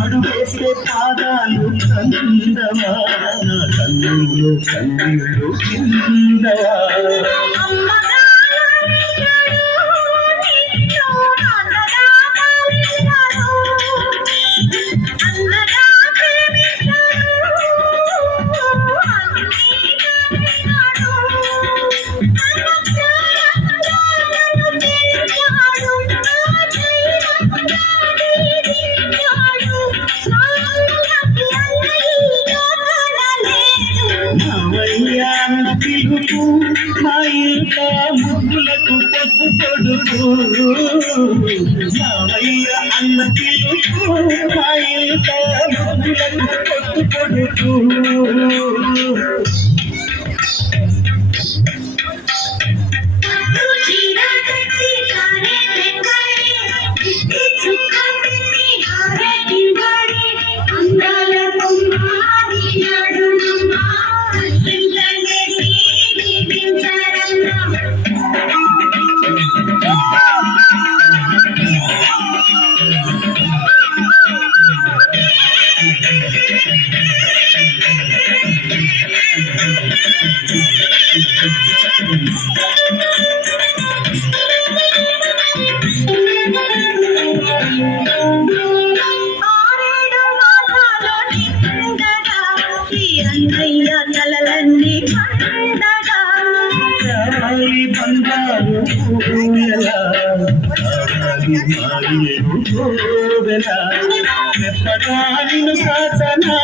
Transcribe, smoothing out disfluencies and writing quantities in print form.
అడుగేసే పాదాలు కందవా కన్నులు కన్నులు కిందవా పిలుపు మా ఇంట ముద్దులకు పప్పు కొడుకు మావయ్య అన్న పిలుపు మా ఇంట ముద్దులకు పప్పు కొడుకు కలలన్నీ బంగారు సాధనా